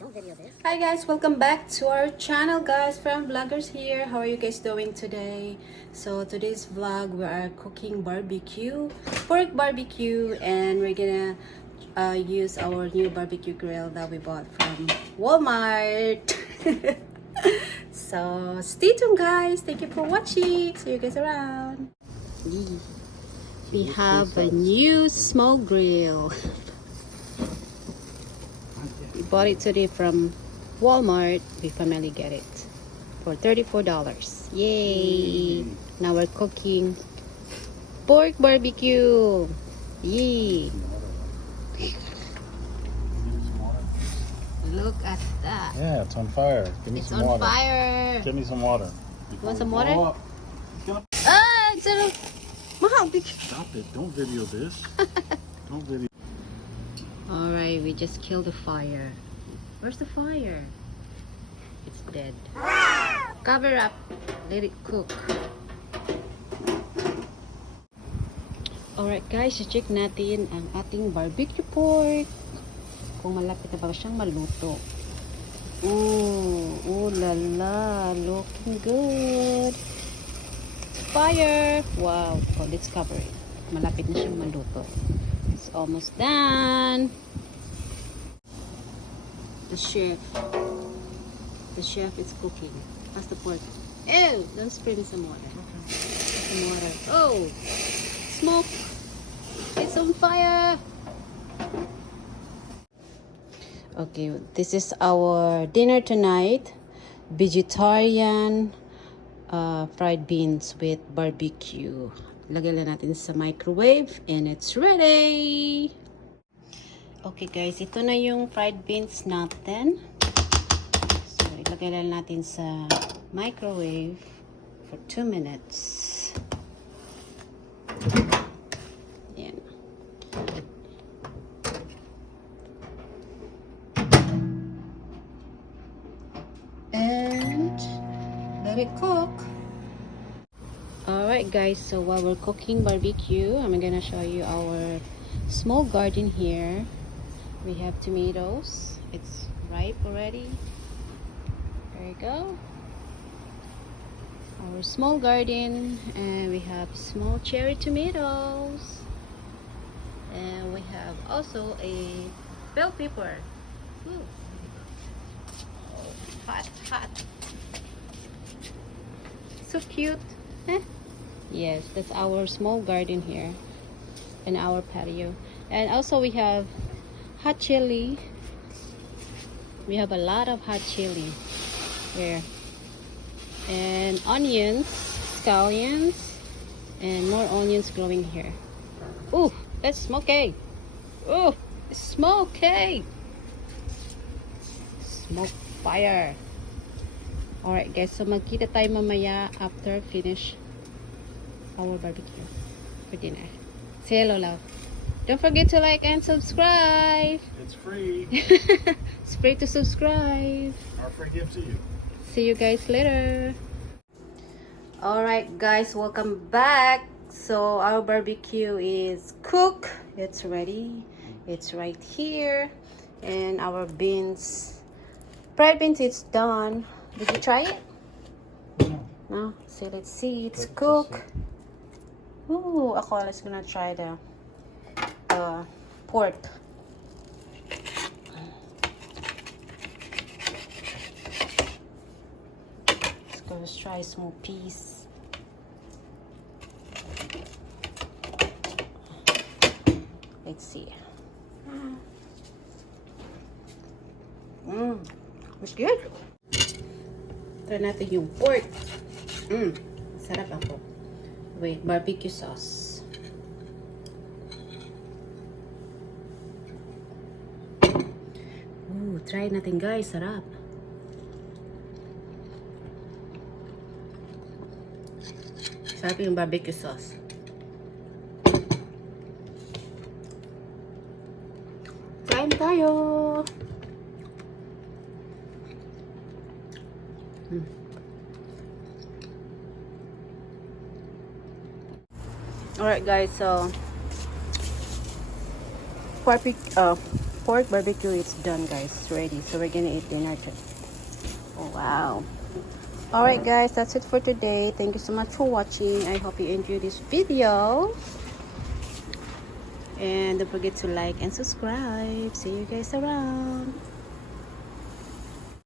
Hi guys, welcome back to our channel guys. From Vloggers here. How are you guys doing today? So today's vlog we are cooking pork barbecue, and we're gonna use our new barbecue grill that we bought from Walmart. So stay tuned guys. Thank you for watching. See you guys around. We have a new small grill. We bought it today from Walmart. We finally get it for $34. Yay! Now we're cooking pork barbecue. Yay! Look at that. Yeah, it's on fire. Give me It's some on water. fire. Give me some water. You want some water? Oh, Ah, it's a mahal. stop it. Don't video this. Don't video. Alright, we just killed the fire. Where's the fire? It's dead. Cover up. Let it cook. Alright guys, check natin ang ating barbecue pork. Kung malapit na ba siyang maluto. Oh la la. Looking good. Fire! Wow. Oh, let's cover it. Malapit na siyang maluto. It's almost done. The chef is cooking. Pass the pork. Ew! Don't spray me some water. Some water. Oh! Smoke! It's on fire! Okay, this is our dinner tonight. Vegetarian fried beans with barbecue. Lagay lang natin sa microwave and it's ready. Okay guys, ito na yung fried beans natin. So ilagay lang natin sa microwave for 2 minutes. Yan. And let it cook. Alright guys, so while we're cooking barbecue, I'm gonna show you our small garden here. We have tomatoes. It's ripe already. There you go. Our small garden, and we have small cherry tomatoes. And we have also a bell pepper. Ooh. Oh, hot, hot. So cute. Eh? Yes, that's our small garden here in our patio. And also we have hot chili. We have a lot of hot chili here. And onions, scallions, and more onions growing here. Ooh, that's smoky. Ooh, it's smoky. Smoke fire. Alright guys, so magkita tayo mamaya after finish our barbecue for dinner. Say hello, love. Don't forget to like and subscribe. It's free. It's free to subscribe. Our free gift to you. See you guys later. Alright guys, welcome back. So our barbecue is cooked. It's ready. It's right here. And our beans, fried beans, it's done. Did you try it? No? So let's see. It's cooked. Ooh, ako, let's gonna try the pork. Let's try small piece. Let's see. It's good. Try natin yung pork. Sarap ako. Wait, barbecue sauce. Ooh, try natin guys. Sarap. Sarap yung barbecue sauce. Kain tayo. Alright guys, so pork pork barbecue, it's done, guys. It's ready. So we're gonna eat dinner too. Oh, wow. Alright guys, that's it for today. Thank you so much for watching. I hope you enjoyed this video. And don't forget to like and subscribe. See you guys around.